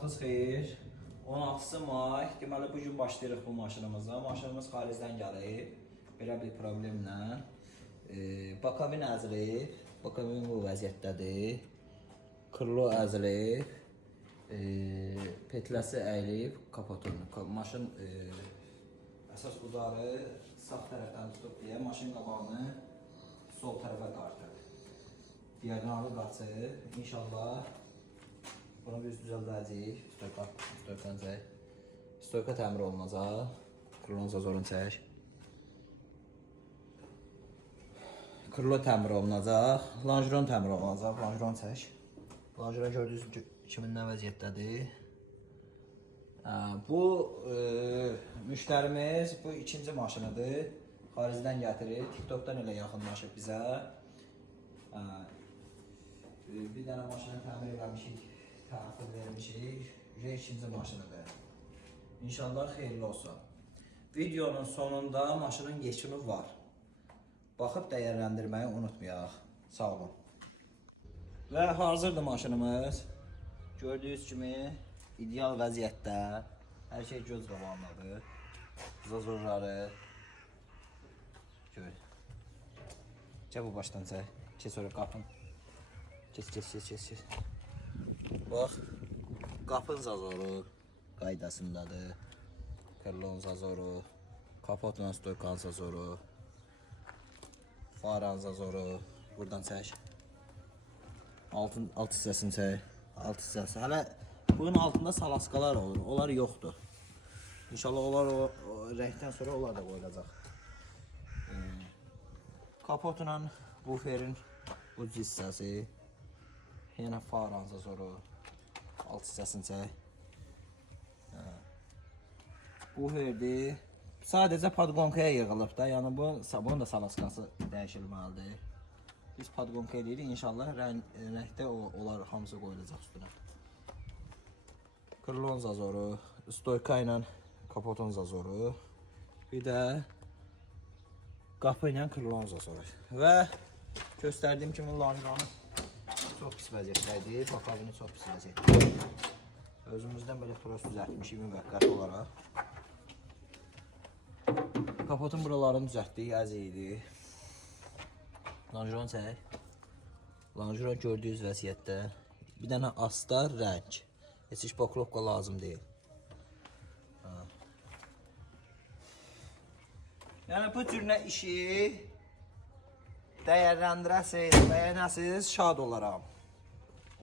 Vaxtınız xeyir. 16 may, deməli bu gün başlayırıq bu maşınımıza. Maşınımız xaricdən gəlib, belə bir problemlə. Bakavin əzilib, bakavin bu vəziyyətdədir. Krilo əzilib, petləsi əyilib, kapotun. Maşın əsas udarı sağ tərəfdən tutub deyə maşın qabağını sol tərəfə dartıb. Diagonalı qaçıb, inşallah bunu biz düzəldəcəyik. Stoyka təmir olunacaq. Krilon zazorun çək. Krilo təmir olunacaq. Longeron təmir olunacaq. Longeron çək. Longeron gördüyünüz kimi nə vəziyyətdədir. Bu müştərimiz bu ikinci maşınıdır. Xaricdən gətirir. TikTok'dan elə yaxınlaşıb bizə. Bir dənə maşını təmir eləmişik. Təhvil vermişik. İkinci maşınıdır. İnşallah xeyirli olsun. Videonun sonunda maşının yekunu var. Baxıb dəyərləndirməyi unutmayaq. Sağ olun. Və hazırdır maşınımız. Gördüyünüz kimi ideal vəziyyətdə. Hər şey göz qabağındadır. Zazorları. Gör. Gəl bu başdan çək. Keç oraya qapın. Keç. Bax, qapın zazoru qaydasındadır. Krilon zazoru, kapotla stoykan zazoru, faran zazoru. Buradan çək. Alt hissəsini çək. Alt hissəsi. Hələ bunun altında salaskalar olur. Onlar yoxdur. İnşallah onlar o rəngdən sonra onlar da qoyulacaq. Kapotla buferin bu hissəsi. Yenə faran zazoru. Alt hissəsini çək. Bu verdi. Sadəcə podqonkaya yığılıb da. Yəni bunun da salaskası dəyişilməlidir. Biz podqonka edirik. İnşallah rəngdə onlar hamısı qoyulacaq üstünə. Krilon zazoru, stoyka ilə kapotun zazoru. Bir də qapı ilə krilon zazoru. Və göstərdiyim kimi longeronun çox pis vəziyyətdəydi. Bakavini çox pis vəziyyətdəydi. Özümüzdən belə pros düzəltmişik müvəqqəti olaraq. Kapotun buralarını düzəltdik, əzik idi. Longeron çək. Longeron gördüyünüz vəziyyətdə. Bir dənə asta rəng. Heç iş bakrovka lazım deyil. Yəni bu cür işi dəyərləndirəsiniz, bəyənəsiniz, şad olaram.